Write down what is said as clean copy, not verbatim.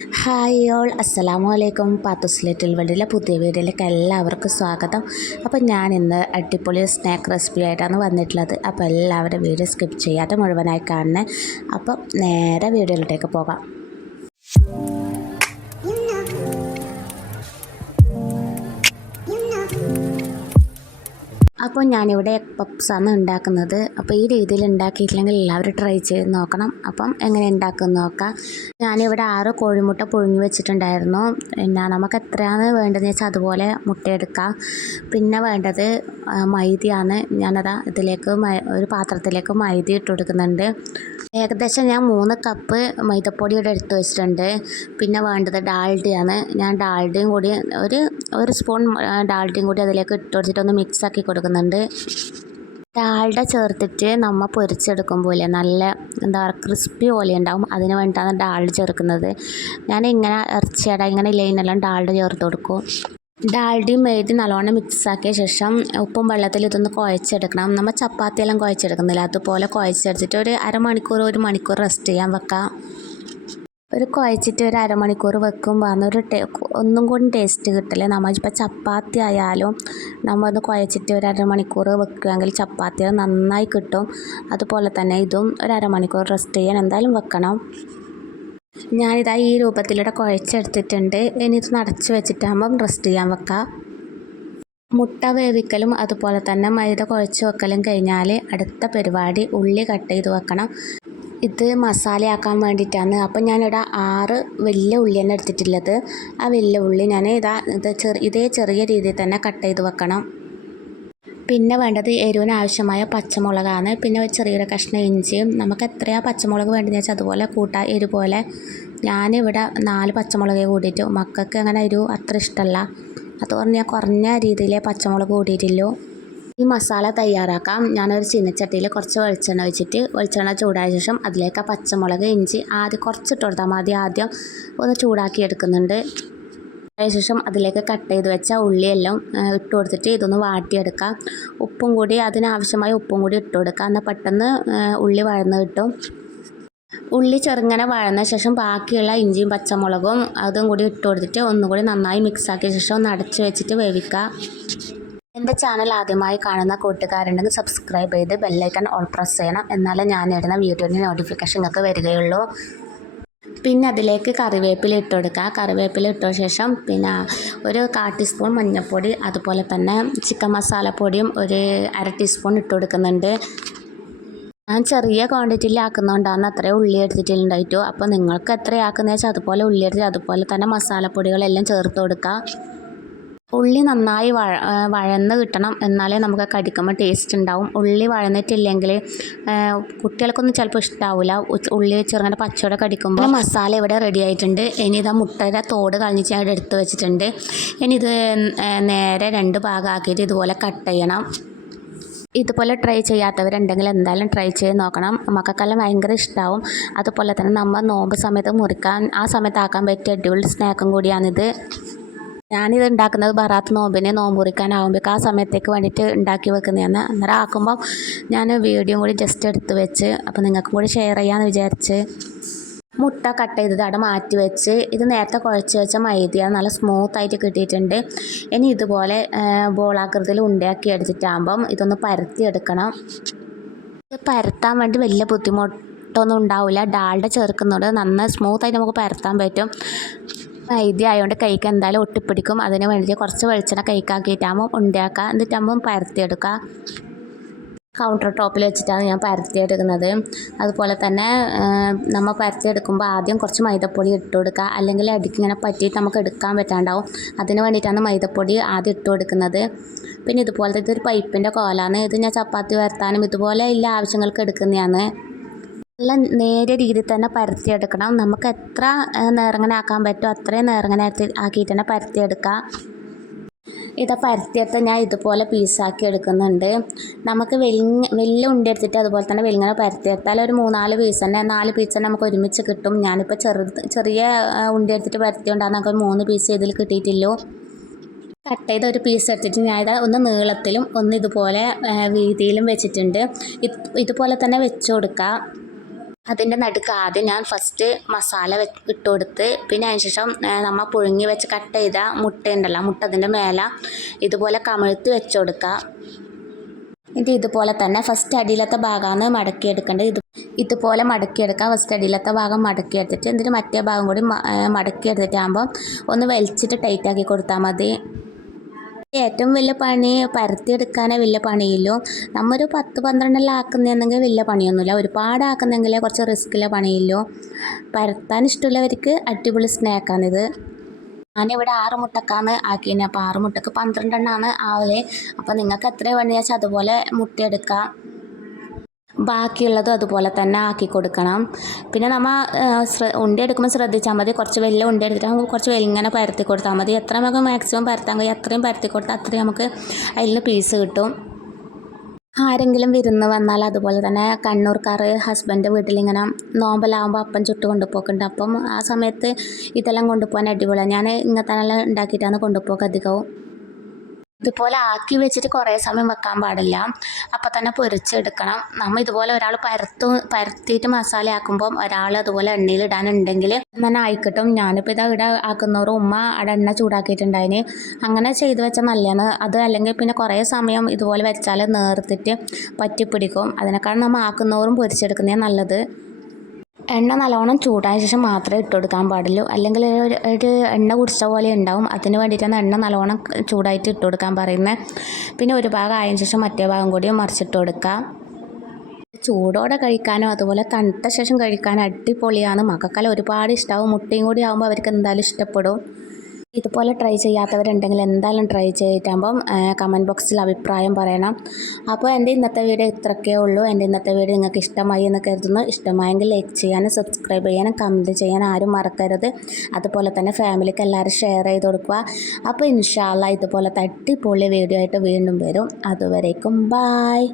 Hi all അസ്സലാമു അലൈക്കും. പാത്തുസ് little വേൾഡിലെ പുതിയ വീഡിയോയിലേക്ക് എല്ലാവർക്കും സ്വാഗതം. അപ്പോൾ ഞാൻ ഇന്ന് അടിപൊളി സ്നാക്ക് റെസിപ്പി ആയിട്ടാണ് വന്നിട്ടുള്ളത്. അപ്പോൾ എല്ലാവരും വീഡിയോ സ്കിപ്പ് ചെയ്യാതെ മുഴുവനായി കാണണേ. അപ്പോൾ നേരെ വീഡിയോയിലേക്ക് പോകാം. അപ്പോൾ ഞാനിവിടെ എഗ് പപ്സാണ് ഉണ്ടാക്കുന്നത്. അപ്പോൾ ഈ രീതിയിൽ ഉണ്ടാക്കിയിട്ടില്ലെങ്കിൽ എല്ലാവരും ട്രൈ ചെയ്ത് നോക്കണം. അപ്പം എങ്ങനെ ഉണ്ടാക്കുമെന്ന് നോക്കാം. ഞാനിവിടെ 6 കോഴിമുട്ട പുഴുങ്ങി വെച്ചിട്ടുണ്ടായിരുന്നു. പിന്നെ നമുക്ക് എത്രയാണ് വേണ്ടതെന്ന് വെച്ചാൽ അതുപോലെ മുട്ടയെടുക്കാം. പിന്നെ വേണ്ടത് മൈദയാണ്. ഞാനതാ ഇതിലേക്ക് ഒരു പാത്രത്തിലേക്ക് മൈദ ഇട്ട് കൊടുക്കുന്നുണ്ട്. ഏകദേശം ഞാൻ 3 കപ്പ് മൈദപ്പൊടി ഇവിടെ എടുത്ത് വെച്ചിട്ടുണ്ട്. പിന്നെ വേണ്ടത് ഡാൽഡയാണ്. ഞാൻ ഡാൽഡയും കൂടി ഒരു സ്പൂൺ ഡാൽഡയും കൂടി അതിലേക്ക് ഇട്ട് കൊടുത്തിട്ടൊന്ന് മിക്സ് ആക്കി കൊടുക്കുന്നുണ്ട്. ഡാൽഡ ചേർത്തിട്ട് നമ്മൾ പൊരിച്ചെടുക്കുമ്പോൾ നല്ല എന്താ പറയുക ക്രിസ്പി പോലെ ഉണ്ടാവും. അതിന് വേണ്ടിയിട്ടാണ് ഡാൽഡ ചേർക്കുന്നത്. ഞാൻ ഇങ്ങനെ ഇറച്ചിയട ഇങ്ങനെ ലൈനെല്ലാം ഡാൽഡ ചേർത്ത് കൊടുക്കും. ഡാൽഡയും മൈദയും നല്ലോണം മിക്സാക്കിയ ശേഷം ഉപ്പും വെള്ളത്തിൽ ഇതൊന്ന് കുഴച്ചെടുക്കണം. നമ്മൾ ചപ്പാത്തിയെല്ലാം കുഴച്ചെടുക്കുന്നില്ല, അതുപോലെ കുഴച്ചെടുത്തിട്ട് ഒരു അരമണിക്കൂർ 1 മണിക്കൂർ റെസ്റ്റ് ചെയ്യാൻ വെക്കാം. കുഴച്ചിട്ട് ഒരു അരമണിക്കൂർ വെക്കുമ്പോൾ ഒന്നും കൂടി ടേസ്റ്റ് കിട്ടില്ല. നമ്മളിപ്പോൾ ചപ്പാത്തി ആയാലും നമ്മൾ അത് കുഴച്ചിട്ട് ഒരു അരമണിക്കൂർ വെക്കുകയാണെങ്കിൽ ചപ്പാത്തി നന്നായി കിട്ടും. അതുപോലെ തന്നെ ഇതും ഒരു അരമണിക്കൂർ റെസ്റ്റ് ചെയ്യാൻ എന്തായാലും വെക്കണം. ഞാനിതാ ഈ രൂപത്തിലൂടെ കുഴച്ചെടുത്തിട്ടുണ്ട്. ഇനി ഇത് നടച്ച് വെച്ചിട്ടാകുമ്പം റെസ്റ്റ് ചെയ്യാൻ വെക്കാം. മുട്ട വേവിക്കലും അതുപോലെ തന്നെ മൈദ കുഴച്ച് വെക്കലും കഴിഞ്ഞാൽ അടുത്ത പരിപാടി ഉള്ളി കട്ട് ചെയ്ത് വെക്കണം. ഇത് മസാലയാക്കാൻ വേണ്ടിയിട്ടാണ്. അപ്പം ഞാനിവിടെ 6 വലിയ ഉള്ളിയാണ് എടുത്തിട്ടുള്ളത്. ആ വലിയ ഉള്ളി ഞാൻ ഇതേ ചെറിയ രീതിയിൽ തന്നെ കട്ട് ചെയ്ത് വെക്കണം. പിന്നെ വേണ്ടത് എരിവിന് ആവശ്യമായ പച്ചമുളകാണ്. പിന്നെ ചെറിയൊരു കഷ്ണം ഇഞ്ചിയും. നമുക്ക് എത്രയാണ് പച്ചമുളക് വേണ്ടതെന്ന് വെച്ചാൽ അതുപോലെ കൂട്ടാം. എരിവ് പോലെ ഞാനിവിടെ 4 പച്ചമുളക് കൂട്ടിയിട്ടു. മക്കൾക്ക് അങ്ങനെ എരിവ് അത്ര ഇഷ്ടമല്ല. അതുകൊണ്ട് ഞാൻ കുറഞ്ഞ രീതിയിലേ പച്ചമുളക് കൂട്ടിയിട്ടുള്ളൂ. ഈ മസാല തയ്യാറാക്കാം. ഞാനൊരു ചീനച്ചട്ടിയിൽ കുറച്ച് വെളിച്ചെണ്ണ വെച്ചിട്ട് വെളിച്ചെണ്ണ ചൂടായ ശേഷം അതിലേക്ക് പച്ചമുളക് ഇഞ്ചി ആദ്യം കുറച്ചിട്ട് കൊടുത്താൽ മതി. ആദ്യം ഒന്ന് ചൂടാക്കി എടുക്കുന്നുണ്ട്. ശേഷം അതിലേക്ക് കട്ട് ചെയ്ത് വെച്ച ഉള്ളിയെല്ലാം ഇട്ട് കൊടുത്തിട്ട് ഇതൊന്ന് വാട്ടിയെടുക്കാം. ഉപ്പും കൂടി അതിനാവശ്യമായ ഉപ്പും കൂടി ഇട്ട് കൊടുക്കാം. എന്നാൽ പെട്ടെന്ന് ഉള്ളി വഴന്ന് കിട്ടും. ഉള്ളി ചെറുങ്ങനെ വഴന്ന ശേഷം ബാക്കിയുള്ള ഇഞ്ചിയും പച്ചമുളകും അതും കൂടി ഇട്ട് കൊടുത്തിട്ട് ഒന്നുകൂടി നന്നായി മിക്സാക്കിയ ശേഷം ഒന്ന് അടച്ച് വെച്ചിട്ട് വേവിക്കുക. എൻ്റെ ചാനൽ ആദ്യമായി കാണുന്ന കൂട്ടുകാരുണ്ടെങ്കിൽ സബ്സ്ക്രൈബ് ചെയ്ത് ബെല്ലൈക്കൺ ഓൾ പ്രസ് ചെയ്യണം. എന്നാലേ ഞാൻ ഇടുന്ന വീഡിയോയുടെ നോട്ടിഫിക്കേഷൻ നിങ്ങൾക്ക് വരികയുള്ളൂ. പിന്നെ അതിലേക്ക് കറിവേപ്പില ഇട്ട് കൊടുക്കുക. കറിവേപ്പില ഇട്ട ശേഷം പിന്നെ ഒരു 1/4 ടീസ്പൂൺ മഞ്ഞൾപ്പൊടി അതുപോലെ തന്നെ ചിക്കൻ മസാലപ്പൊടിയും ഒരു 1/2 ടീസ്പൂൺ ഇട്ട് കൊടുക്കുന്നുണ്ട്. ഞാൻ ചെറിയ ക്വാണ്ടിറ്റിയിൽ ആക്കുന്നതുകൊണ്ടാണ് അത്രയും ഉള്ളി എടുത്തിട്ടുണ്ടായിട്ടു. അപ്പോൾ നിങ്ങൾക്ക് എത്രയാക്കുന്നത് വെച്ചാൽ അതുപോലെ ഉള്ളി എടുത്തിട്ട് അതുപോലെ തന്നെ മസാലപ്പൊടികളെല്ലാം ചേർത്ത് കൊടുക്കുക. ഉള്ളി നന്നായി വഴന്ന് കിട്ടണം. എന്നാലേ നമുക്ക് കടിക്കുമ്പോൾ ടേസ്റ്റ് ഉണ്ടാവും. ഉള്ളി വഴന്നിട്ടില്ലെങ്കിൽ കുട്ടികൾക്കൊന്നും ചിലപ്പോൾ ഇഷ്ടാവില്ല. ഉള്ളി ചെറുങ്ങനെ പച്ചയോടെ കടിക്കുമ്പോൾ. മസാല ഇവിടെ റെഡി ആയിട്ടുണ്ട്. ഇനി ഇതാ മുട്ടയുടെ തോട് കളഞ്ഞിട്ട് ഞാൻ എടുത്ത് വെച്ചിട്ടുണ്ട്. ഇനി ഇത് നേരെ 2 ഭാഗമാക്കിയിട്ട് ഇതുപോലെ കട്ട് ചെയ്യണം. ഇതുപോലെ ട്രൈ ചെയ്യാത്തവരുണ്ടെങ്കിൽ എന്തായാലും ട്രൈ ചെയ്ത് നോക്കണം. മക്കൾക്കെല്ലാം ഭയങ്കര ഇഷ്ടമാവും. അതുപോലെ തന്നെ നമ്മൾ നോമ്പ് സമയത്ത് മുറിക്കാൻ ആ സമയത്ത് ആക്കാൻ പറ്റിയ അടിപൊളി സ്നാക്കും കൂടിയാണിത്. ഞാനിത് ഉണ്ടാക്കുന്നത് ബറാത്ത് നോമ്പിന് നോമ്പ് മുറിക്കാനാവുമ്പോൾ ആ സമയത്തേക്ക് വേണ്ടിയിട്ട് ഉണ്ടാക്കി വെക്കുന്നതാണ്. അന്നേരം ആക്കുമ്പം ഞാൻ വീഡിയോ കൂടി ജസ്റ്റ് എടുത്ത് വെച്ച് അപ്പോൾ നിങ്ങൾക്കും കൂടി ഷെയർ ചെയ്യാമെന്ന് വിചാരിച്ച് മുട്ട കട്ട് ചെയ്തത് അവിടെ മാറ്റി വെച്ച് ഇത് നേരത്തെ കുഴച്ച് വെച്ച മൈദയാണ് നല്ല സ്മൂത്തായിട്ട് കിട്ടിയിട്ടുണ്ട്. ഇനി ഇതുപോലെ ബോളാകൃതിയിൽ ഉണ്ടയാക്കി എടുത്തിട്ടാകുമ്പം ഇതൊന്ന് പരത്തി എടുക്കണം. ഇത് പരത്താൻ വേണ്ടി വലിയ ബുദ്ധിമുട്ടൊന്നും ഉണ്ടാവില്ല. ഡാൽഡ ചേർക്കുന്നതുകൊണ്ട് നന്നായി സ്മൂത്തായിട്ട് നമുക്ക് പരത്താൻ പറ്റും. മൈദ ആയതുകൊണ്ട് കൈക്ക് എന്തായാലും ഒട്ടിപ്പിടിക്കും. അതിന് വേണ്ടിയിട്ട് കുറച്ച് വെളിച്ചെണ്ണ കൈക്കാക്കിയിട്ടാകുമ്പോൾ ഉണ്ടാക്കുക. എന്നിട്ടാകുമ്പം പരത്തിയെടുക്കുക. കൗണ്ടർ ടോപ്പിൽ വെച്ചിട്ടാണ് ഞാൻ പരത്തിയെടുക്കുന്നത്. അതുപോലെ തന്നെ നമ്മൾ പരത്തിയെടുക്കുമ്പോൾ ആദ്യം കുറച്ച് മൈദപ്പൊടി ഇട്ട് കൊടുക്കുക. അല്ലെങ്കിൽ അടിക്ക് ഇങ്ങനെ പറ്റിയിട്ട് നമുക്ക് എടുക്കാൻ പറ്റാണ്ടാവും. അതിന് വേണ്ടിയിട്ടാണ് മൈദപ്പൊടി ആദ്യം ഇട്ട് കൊടുക്കുന്നത്. പിന്നെ ഇതുപോലത്തെ ഇതൊരു പൈപ്പിൻ്റെ കോലാണ്. ഇത് ഞാൻ ചപ്പാത്തി വരത്താനും ഇതുപോലെ എല്ലാ ആവശ്യങ്ങൾക്ക് എടുക്കുന്നതാണ്. നല്ല നേരിയ രീതിയിൽ തന്നെ പരത്തിയെടുക്കണം. നമുക്ക് എത്ര നേർങ്ങനെ ആക്കാൻ പറ്റുമോ അത്രയും നേർങ്ങനെ ആക്കിയിട്ട് തന്നെ പരത്തിയെടുക്കുക. ഇത് പരത്തിയെടുത്ത് ഞാൻ ഇതുപോലെ പീസാക്കി എടുക്കുന്നുണ്ട്. നമുക്ക് വലിയ ഉണ്ട എടുത്തിട്ട് അതുപോലെ തന്നെ വലിങ്ങനെ പരത്തിയെടുത്താൽ ഒരു 3-4 പീസ് തന്നെ 4 പീസ് തന്നെ നമുക്ക് ഒരുമിച്ച് കിട്ടും. ഞാനിപ്പോൾ ചെറിയ ഉണ്ട എടുത്തിട്ട് പരത്തിയോണ്ടാണ് നമുക്ക് 3 പീസ് ഇതിൽ കിട്ടിയിട്ടില്ലോ. കട്ട് ചെയ്ത ഒരു പീസ് എടുത്തിട്ട് ഞാൻ ഇത് ഒന്ന് നീളത്തിലും ഒന്ന് ഇതുപോലെ വീതിയിലും വെച്ചിട്ടുണ്ട്. ഇതുപോലെ തന്നെ വെച്ച് കൊടുക്കുക. അതിൻ്റെ നടുക്ക് ആദ്യം ഞാൻ ഫസ്റ്റ് മസാല ഇട്ട് കൊടുത്ത് പിന്നെ അതിന് ശേഷം നമ്മൾ പുഴുങ്ങി വെച്ച് കട്ട് ചെയ്ത മുട്ട ഉണ്ടല്ലോ, മുട്ട അതിൻ്റെ മേലെ ഇതുപോലെ കമിഴ്ത്തി വെച്ച് കൊടുക്കുക. ഇത് ഇതുപോലെ തന്നെ ഫസ്റ്റ് അടിയിലത്തെ ഭാഗമാണ് മടക്കിയെടുക്കേണ്ടത്. ഇതുപോലെ മടക്കിയെടുക്കുക. ഫസ്റ്റ് അടിയിലത്തെ ഭാഗം മടക്കിയെടുത്തിട്ട് എന്നിട്ട് മറ്റേ ഭാഗം കൂടി മടക്കിയെടുത്തിട്ടാകുമ്പോൾ ഒന്ന് വലിച്ചിട്ട് ടൈറ്റാക്കി കൊടുത്താൽ മതി. ഏറ്റവും വലിയ പണി പരത്തിയെടുക്കാനേ വലിയ പണിയില്ലോ. നമ്മൊരു 10-12 ആക്കുന്നെങ്കിൽ വലിയ പണിയൊന്നുമില്ല. ഒരുപാട് ആക്കുന്നെങ്കിൽ കുറച്ച് റിസ്ക്കിലെ പണിയില്ലോ. പരത്താൻ ഇഷ്ടമുള്ളവർക്ക് അടിപൊളി സ്നാക്കാണിത്. ഞാനിവിടെ 6 മുട്ടക്കാണ് ആക്കിയത്. അപ്പോൾ 6 മുട്ടക്ക് 12 എണ്ണമാണ് ആവല്. അപ്പോൾ നിങ്ങൾക്ക് എത്ര വേണ്ടി വെച്ചാൽ അതുപോലെ മുട്ടയെടുക്കാം. ബാക്കിയുള്ളതും അതുപോലെ തന്നെ ആക്കി കൊടുക്കണം. പിന്നെ നമ്മൾ ഉണ്ട എടുക്കുമ്പോൾ ശ്രദ്ധിച്ചാൽ മതി. കുറച്ച് വലിയ ഉണ്ട എടുത്തിട്ട് കുറച്ച് ഇങ്ങനെ പരത്തി കൊടുത്താൽ മതി. എത്ര നമുക്ക് മാക്സിമം പരത്താൻ കഴിയും അത്രയും പരത്തി കൊടുത്താൽ അത്രയും നമുക്ക് അതിൽ നിന്ന് പീസ് കിട്ടും. ആരെങ്കിലും വിരുന്ന് വന്നാൽ അതുപോലെ തന്നെ കണ്ണൂർക്കാർ ഹസ്ബൻഡ് വീട്ടിലിങ്ങനെ നോമ്പലാകുമ്പോൾ അപ്പം ചുട്ട് കൊണ്ടുപോക്കുന്നുണ്ട്. അപ്പം ആ സമയത്ത് ഇതെല്ലാം കൊണ്ടുപോകാൻ അടിപൊളിയാണ്. ഞാൻ ഇങ്ങനത്തെ ഉണ്ടാക്കിയിട്ടാണ് കൊണ്ടുപോക്ക് അധികവും. ഇതുപോലെ ആക്കി വെച്ചിട്ട് കുറേ സമയം വെക്കാൻ പാടില്ല. അപ്പം തന്നെ പൊരിച്ചെടുക്കണം. നമ്മൾ ഇതുപോലെ ഒരാൾ പരത്തിയിട്ട് മസാല ആക്കുമ്പം ഒരാൾ അതുപോലെ എണ്ണയിൽ ഇടാനുണ്ടെങ്കിൽ തന്നെ ആയിക്കിട്ടും. ഞാനിപ്പോൾ ഇതാ ഇവിടെ ആക്കുന്നവരും ഉമ്മ അവിടെ എണ്ണ ചൂടാക്കിയിട്ടുണ്ടായിന്. അങ്ങനെ ചെയ്ത് വെച്ചാൽ നല്ലതാണ്. അത് അല്ലെങ്കിൽ പിന്നെ കുറേ സമയം ഇതുപോലെ വെച്ചാൽ നേർത്തിട്ട് പറ്റിപ്പിടിക്കും. അതിനേക്കാൾ നമ്മൾ ആക്കുന്നവരും പൊരിച്ചെടുക്കുന്നതാണ് നല്ലത്. എണ്ണ നല്ലോണം ചൂടായ ശേഷം മാത്രമേ ഇട്ട് കൊടുക്കാൻ പാടുള്ളൂ. അല്ലെങ്കിൽ ഒരു എണ്ണ കുടിച്ച പോലെ ഉണ്ടാവും. അതിന് വേണ്ടിയിട്ടാണ് എണ്ണ നല്ലോണം ചൂടായിട്ട് ഇട്ട് കൊടുക്കാൻ പറയുന്നത്. പിന്നെ ഒരു ഭാഗം ആയതിനു ശേഷം മറ്റേ ഭാഗം കൂടി മറിച്ചിട്ട് കൊടുക്കുക. ചൂടോടെ കഴിക്കാനോ അതുപോലെ തണുത്ത ശേഷം കഴിക്കാനോ അടിപൊളിയാണ്. മക്കൾക്കെല്ലാം ഒരുപാട് ഇഷ്ടമാവും. മുട്ടയും കൂടി ആകുമ്പോൾ അവർക്ക് എന്തായാലും ഇഷ്ടപ്പെടും. ഇതുപോലെ ട്രൈ ചെയ്യാത്തവരുണ്ടെങ്കിൽ എന്തായാലും ട്രൈ ചെയ്തിട്ടാകുമ്പം കമൻറ്റ് ബോക്സിൽ അഭിപ്രായം പറയണം. അപ്പോൾ എൻ്റെ ഇന്നത്തെ വീഡിയോ ഇത്രയൊക്കെ ഉള്ളൂ. എൻ്റെ ഇന്നത്തെ വീഡിയോ നിങ്ങൾക്ക് ഇഷ്ടമായി എന്ന് കരുതുന്നു. ഇഷ്ടമായെങ്കിൽ ലൈക്ക് ചെയ്യാനും സബ്സ്ക്രൈബ് ചെയ്യാനും കമൻറ്റ് ചെയ്യാനും ആരും മറക്കരുത്. അതുപോലെ തന്നെ ഫാമിലിക്ക് എല്ലാവരും ഷെയർ ചെയ്ത് കൊടുക്കുക. അപ്പോൾ ഇൻഷാ അല്ലാഹ് ഇതുപോലത്തെ അടിപൊളി വീഡിയോ ആയിട്ട് വീണ്ടും വരും. അതുവരേക്കും ബായ്.